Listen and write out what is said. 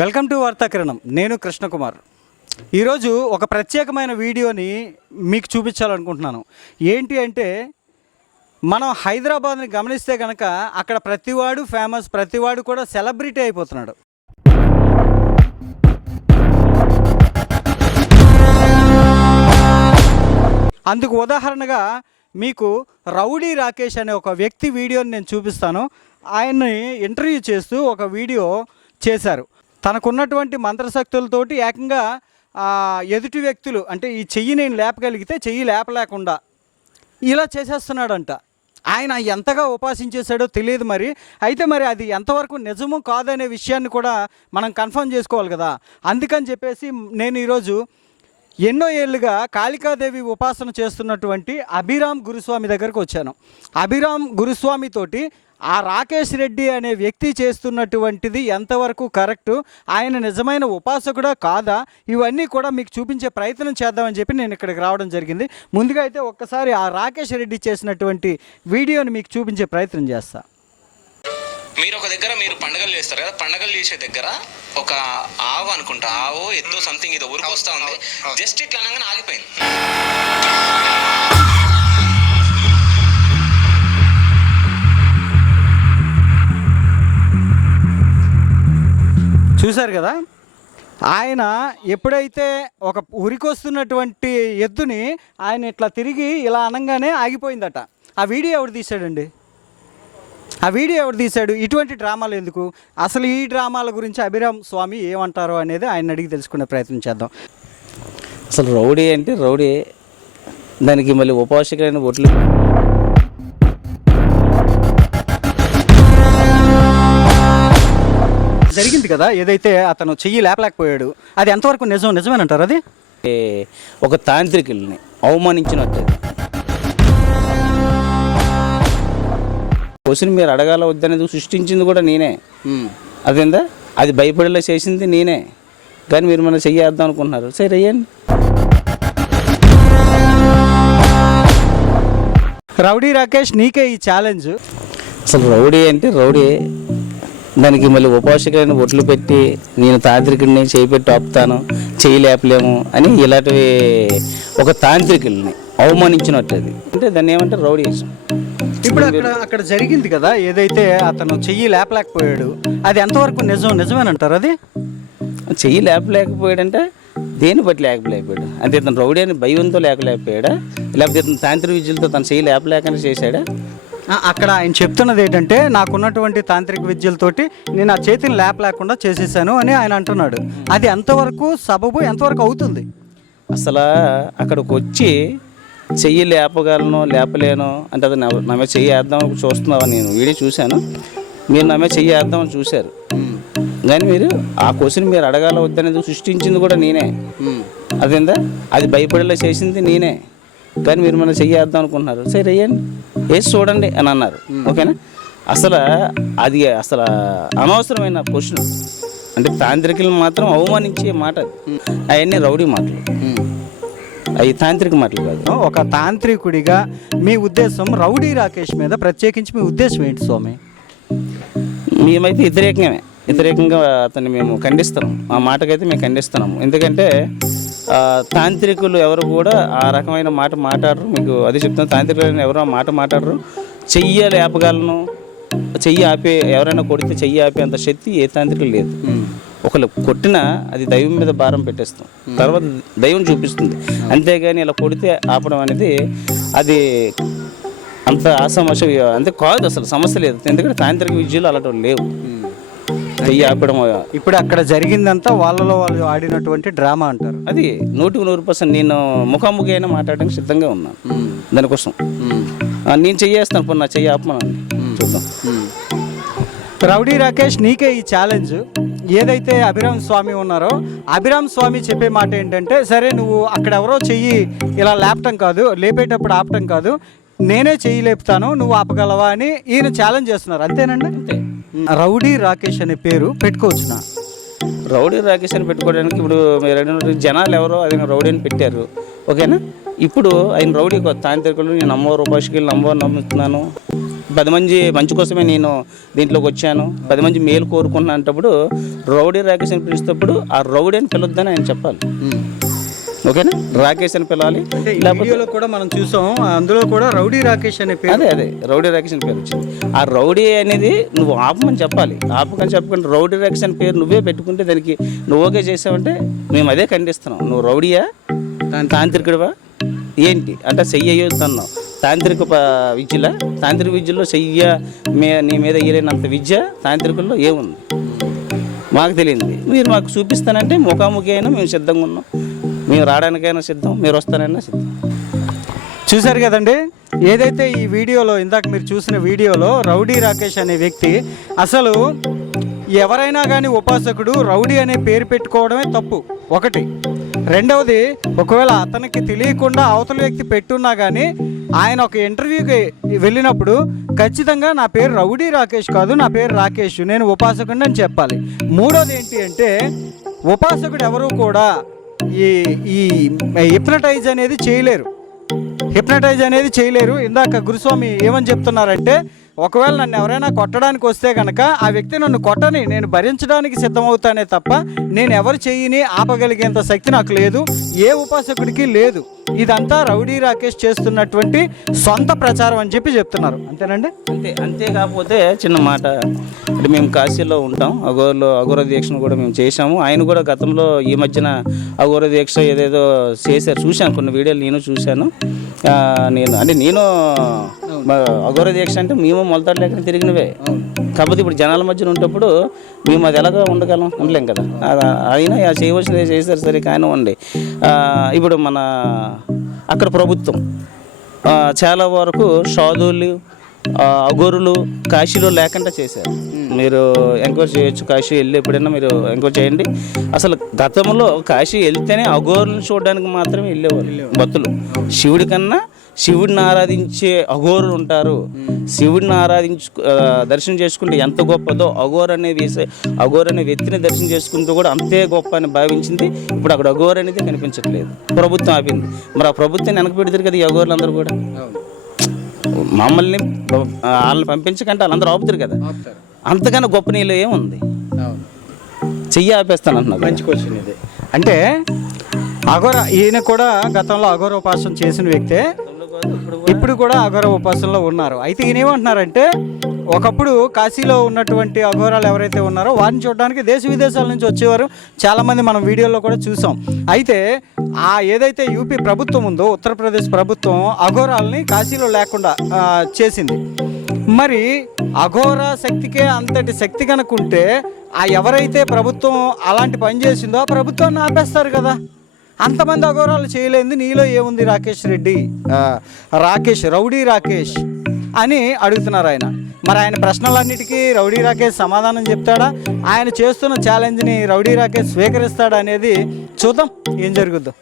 Welcome to వార్తాకిరణం. నేను కృష్ణకుమార్. ఈరోజు ఒక ప్రత్యేకమైన వీడియోని మీకు చూపించాలనుకుంటున్నాను. ఏంటి అంటే, మనం హైదరాబాద్ని గమనిస్తే కనుక అక్కడ ప్రతివాడు ఫేమస్, ప్రతివాడు కూడా సెలబ్రిటీ అయిపోతున్నాడు. అందుకు ఉదాహరణగా మీకు రౌడీ రాకేష్ అనే ఒక వ్యక్తి వీడియోని నేను చూపిస్తాను. ఆయన్ని ఇంటర్వ్యూ చేస్తూ ఒక వీడియో చేశారు. తనకున్నటువంటి మంత్రశక్తులతోటి ఏకంగా ఎదుటి వ్యక్తులు అంటే ఈ చెయ్యి నేను లేపగలిగితే చెయ్యి లేపలేకుండా ఇలా చేసేస్తున్నాడంట. ఆయన ఎంతగా ఉపాసించేశాడో తెలియదు మరి. అయితే మరి అది ఎంతవరకు నిజమో కాదనే విషయాన్ని కూడా మనం కన్ఫర్మ్ చేసుకోవాలి కదా. అందుకని చెప్పేసి నేను ఈరోజు ఎన్నో ఏళ్ళుగా కాళికాదేవి ఉపాసన చేస్తున్నటువంటి అభిరామ్ గురుస్వామి దగ్గరకు వచ్చాను. అభిరామ్ గురుస్వామితోటి ఆ రాకేష్ రెడ్డి అనే వ్యక్తి చేస్తున్నటువంటిది ఎంతవరకు కరెక్టు, ఆయన నిజమైన ఉపాసకుడా కాదా, ఇవన్నీ కూడా మీకు చూపించే ప్రయత్నం చేద్దామని చెప్పి నేను ఇక్కడికి రావడం జరిగింది. ముందుగా అయితే ఒక్కసారి ఆ రాకేష్ రెడ్డి చేసినటువంటి వీడియోని మీకు చూపించే ప్రయత్నం చేస్తా. మీరు ఒక దగ్గర మీరు పండుగలు చేస్తారు కదా, పండుగలు చేసే దగ్గర ఒక ఆవు అనుకుంటా, ఆవు ఎద్దో సంథింగ్ ఇది ఊరికొస్తా ఉంది. జస్ట్ ఇట్లా అనగానే ఆగిపోయింది. చూశారు కదా, ఆయన ఎప్పుడైతే ఒక ఉరికొస్తున్నటువంటి ఎద్దుని ఆయన ఇట్లా తిరిగి ఇలా అనగానే ఆగిపోయిందట. ఆ వీడియో ఎవడు తీశాడండి? ఆ వీడియో ఎవడు తీశాడు? ఇటువంటి డ్రామాలు ఎందుకు? అసలు ఈ డ్రామాల గురించి అభిరామ్ స్వామి ఏమంటారో అనేది ఆయన అడిగి తెలుసుకునే ప్రయత్నం చేద్దాం. అసలు రౌడీ అంటే రౌడీ, దానికి మళ్ళీ ఉపాసకులైన ఒట్లు జరిగింది కదా, ఏదైతే అతను చెయ్యి లేపలేకపోయాడు, అది ఎంతవరకు నిజమేనంటారు? అది ఒక తాంత్రికుల్ని అవమానించినట్టు. క్వశ్చన్ మీరు అడగాల వద్దనేది సృష్టించింది కూడా నేనే. అదేందా, అది భయపడేలా చేసింది నేనే. కానీ మీరు మనం చెయ్యేద్దాం అనుకుంటున్నారు. సరే అయ్యండి. రౌడీ రాకేష్, నీకే ఈ ఛాలెంజ్. అసలు రౌడీ అంటే రౌడీ, దానికి మళ్ళీ ఉపాసకులైన ఒట్లు పెట్టి నేను తాంత్రికుడిని చేయిపెట్టి ఆపుతాను, చెయ్యి లేపలేము అని ఇలాంటివి ఒక తాంత్రికుల్ని అవమానించినట్టు. అది అంటే దాన్ని ఏమంటే రౌడీయిజం. ఇప్పుడు అక్కడ జరిగింది కదా, ఏదైతే అతను చెయ్యి లేపలేకపోయాడు, అది ఎంతవరకు నిజమేనంటారు? అది చెయ్యి లేపలేకపోయాడంటే దేన్ని బట్టి లేకపోయాడు? అంటే ఇతను రౌడీ అని భయంతో లేకపోయాడా, లేకపోతే ఇతను తాంత్రిక విద్యలతో తన చెయ్యి లేపలేకనే చేశాడా? అక్కడ ఆయన చెప్తున్నది ఏంటంటే, నాకున్నటువంటి తాంత్రిక విద్యలతోటి నేను ఆ చేతిని లేపలేకుండా చేసేసాను అని ఆయన అంటున్నాడు. అది ఎంతవరకు సబబు, ఎంతవరకు అవుతుంది? అసలు అక్కడికి వచ్చి చెయ్యి లేపగలను లేపలేను అంటే అది నమ్మే చెయ్యి వేద్దామని చూస్తున్నావా? నేను వీడియో చూశాను, మీరు నమ్మే చెయ్యి వేద్దామని చూశారు. కానీ మీరు ఆ క్వశ్చన్ మీరు అడగాల వద్దనేది సృష్టించింది కూడా నేనే. అదేందా, అది భయపడేలా చేసింది నేనే. కానీ మీరు మనం చెయ్యేద్దాం అనుకుంటున్నారు. సరే అయ్యండి, వేసి చూడండి అని అన్నారు. ఓకేనా? అసలు అది అనవసరమైన క్వశ్చన్. అంటే తాంత్రికులను మాత్రం అవమానించే మాట. అవన్నీ రౌడీ మాటలు, అవి తాంత్రిక మాటలు కాదు. ఒక తాంత్రికుడిగా మీ ఉద్దేశం రౌడీ రాకేష్ మీద ప్రత్యేకించి మీ ఉద్దేశం ఏంటి స్వామి? మేమైతే వ్యతిరేకంగా అతన్ని మేము ఖండిస్తున్నాం. ఆ మాటకైతే మేము ఖండిస్తున్నాము. ఎందుకంటే తాంత్రికులు ఎవరు కూడా ఆ రకమైన మాట మాట్లాడరు. మీకు అది చెప్తున్నా, తాంత్రికులు ఎవరు ఆ మాట మాట్లాడరు. చెయ్యి లేపగలను, చెయ్యి ఆపే, ఎవరైనా కొడితే చెయ్యి ఆపే అంత శక్తి ఏ తాంత్రికులు లేదు. ఒకళ్ళు కొట్టినా అది దైవం మీద భారం పెట్టేస్తాం, తర్వాత దైవం చూపిస్తుంది. అంతేగాని ఇలా కొడితే ఆపడం అనేది అది అంత ఆసమస్య అంతే కాదు, అసలు సమస్య లేదు. ఎందుకంటే తాంత్రిక విద్యలు అలాంటివి లేవు. చెయ్యి ఆపడం ఇప్పుడు అక్కడ జరిగిందంతా వాళ్ళలో వాళ్ళు ఆడినటువంటి డ్రామా అంటారు. అది 100% నేను ముఖాముఖి అయినా మాట్లాడడానికి సిద్ధంగా ఉన్నాను. దానికోసం నేను చెయ్యేస్తాను, ఇప్పుడు నా చెయ్యి ఆపమని చూద్దాం. రౌడీ రాకేష్, నీకే ఈ ఛాలెంజ్. ఏదైతే అభిరామ్ స్వామి ఉన్నారో, అభిరామ్ స్వామి చెప్పే మాట ఏంటంటే, సరే నువ్వు అక్కడ ఎవరో చెయ్యి ఇలా లేపటం కాదు, లేపేటప్పుడు ఆపటం కాదు, నేనే చెయ్యి లేపుతాను, నువ్వు ఆపగలవా అని ఈయన ఛాలెంజ్ చేస్తున్నారు. అంతేనండి? అంతే. రౌడీ రాకేష్ అనే పేరు పెట్టుకోవచ్చునా? రౌడీ రాకేష్ అని పెట్టుకోవడానికి ఇప్పుడు మీరు జనాలు ఎవరో అది రౌడీ అని పెట్టారు. ఓకేనా? ఇప్పుడు ఆయన రౌడీ తాంత్రికులు నేను అమ్మవారు ఉపాసకులు నమ్ముతున్నాను 10 మంది మంచి కోసమే నేను దీంట్లోకి వచ్చాను, 10 మంది మేలు కోరుకున్నాను అంటప్పుడు రౌడీ రాకేష్ అని పిలిచేటప్పుడు ఆ రౌడీ అని పిలొద్దని ఆయన చెప్పాలి. ఓకేనా, రాకేష్ అని పిలవాలి. అంటే ఈ వీడియోలో కూడా మనం చూసాం, అందులో కూడా రౌడీ రాకేష్ అనే పేరు. అదే రౌడీ రాకేష్ అని పేరు వచ్చింది. ఆ రౌడీ అనేది నువ్వు ఆపమని చెప్పాలి. ఆపకని చెప్పకుండా రౌడీ రాకేష్ అని పేరు నువ్వే పెట్టుకుంటే దానికి నువ్వు ఓకే చేసావంటే మేము అదే ఖండిస్తున్నాం. నువ్వు రౌడీయా, తాంత్రికుడివా ఏంటి అంటే చెయ్యొద్దన్నావు. తాంత్రిక విద్యల తాంత్రిక విద్యలో నీ మీద వేయలేనంత విద్య తాంత్రికుల్లో ఏముంది మాకు తెలియంది. మీరు మాకు చూపిస్తానంటే ముఖాముఖి అయినా మేము సిద్ధంగా ఉన్నాం, మేము రావడానికైనా సిద్ధం, మీరు వస్తానైనా సిద్ధం. చూశారు కదండి, ఏదైతే ఈ వీడియోలో ఇందాక మీరు చూసిన వీడియోలో రౌడీ రాకేష్ అనే వ్యక్తి అసలు ఎవరైనా కానీ ఉపాసకుడు రౌడీ అనే పేరు పెట్టుకోవడమే తప్పు ఒకటి. రెండవది, ఒకవేళ అతనికి తెలియకుండా అవతల వ్యక్తి పెట్టున్నా కానీ ఆయన ఒక ఇంటర్వ్యూకి వెళ్ళినప్పుడు ఖచ్చితంగా నా పేరు రౌడీ రాకేష్ కాదు, నా పేరు రాకేష్, నేను ఉపాసకుడిని అని చెప్పాలి. మూడోది ఏంటి అంటే ఉపాసకుడు ఎవరు కూడా ఈ హిప్నటైజ్ అనేది చేయలేరు. ఇందాక గురుస్వామి ఏమని చెప్తున్నారంటే ఒకవేళ నన్ను ఎవరైనా కొట్టడానికి వస్తే కనుక ఆ వ్యక్తి నన్ను కొట్టని నేను భరించడానికి సిద్ధమవుతానే తప్ప నేను ఎవరు చెయ్యిని ఆపగలిగేంత శక్తి నాకు లేదు, ఏ ఉపాసకుడికి లేదు. ఇదంతా రౌడీ రాకేష్ చేస్తున్నటువంటి సొంత ప్రచారం అని చెప్పి చెప్తున్నారు. అంతేనండి. అంతే కాకపోతే చిన్న మాట అంటే మేము కాశీలో ఉంటాం, అఘోర దీక్షను కూడా మేము చేశాము. ఆయన కూడా గతంలో ఈ మధ్యన అఘోర దీక్ష ఏదేదో చేశారు, చూశాను కొన్ని వీడియోలు నేను చూశాను. నేను అఘోర దీక్ష అంటే మేము మొలతాడు లేక తిరిగినవే. కాకపోతే ఇప్పుడు జనాల మధ్యన ఉన్నప్పుడు మేము అది ఎలాగ ఉండలేం కదా. అయినా చేయవలసినది చేశారు, సరే కానివ్వండి. ఇప్పుడు మన అక్కడ ప్రభుత్వం చాలా వరకు సాధువులు అఘోరులు కాశీలో లేకుండా చేశారు. మీరు ఎంక్వైరీ చేయొచ్చు, కాశీ వెళ్ళి ఎప్పుడైనా మీరు ఎంక్వైరీ చేయండి. అసలు గతంలో కాశీ వెళ్తేనే అఘోరులను చూడడానికి మాత్రమే వెళ్ళేవారు భక్తులు. శివుడి కన్నా శివుడిని ఆరాధించే అఘోరులు ఉంటారు. శివుడిని దర్శనం చేసుకుంటే ఎంత గొప్పదో అఘోర అనే వ్యక్తిని దర్శనం చేసుకుంటూ కూడా అంతే గొప్ప అని భావించింది. ఇప్పుడు అక్కడ అఘోర అనేది కనిపించట్లేదు, ప్రభుత్వం ఆపింది. మరి ఆ ప్రభుత్వాన్ని వెనక పెడతారు కదా ఈ అఘోరులు అందరూ కూడా. మమ్మల్ని వాళ్ళని పంపించకంటే వాళ్ళందరూ ఆపుతారు కదా. అంతకన్నా గొప్ప నీళ్ళు ఏముంది, చెయ్యి ఆపేస్తాను అంటున్నారు. మంచి క్వశ్చన్ ఇది. అంటే అఘోర ఈయన కూడా గతంలో అఘోర ఉపాసన చేసిన వ్యక్తే, ఇప్పుడు కూడా అఘోర ఉపాసనలో ఉన్నారు. అయితే ఈయన ఏమంటున్నారంటే ఒకప్పుడు కాశీలో ఉన్నటువంటి అఘోరాలు ఎవరైతే ఉన్నారో వారిని చూడడానికి దేశ విదేశాల నుంచి వచ్చేవారు చాలామంది, మనం వీడియోలో కూడా చూసాం. అయితే ఏదైతే యూపీ ప్రభుత్వం ఉందో, ఉత్తరప్రదేశ్ ప్రభుత్వం అఘోరాలని కాశీలో లేకుండా చేసింది. మరి అఘోర శక్తికే అంతటి శక్తి కనుకుంటే ఎవరైతే ప్రభుత్వం అలాంటి పని చేసిందో ఆ ప్రభుత్వాన్ని ఆపేస్తారు కదా. అంతమంది అఘోరాలు చేయలేంది నీలో ఏముంది రౌడీ రాకేష్ అని అడుగుతున్నారు ఆయన. మరి ఆయన ప్రశ్నలన్నిటికీ రౌడీ రాకేష్ సమాధానం చెప్తాడా, ఆయన చేస్తున్న ఛాలెంజ్ని రౌడీ రాకేష్ స్వీకరిస్తాడా అనేది చూద్దాం ఏం జరుగుద్దో.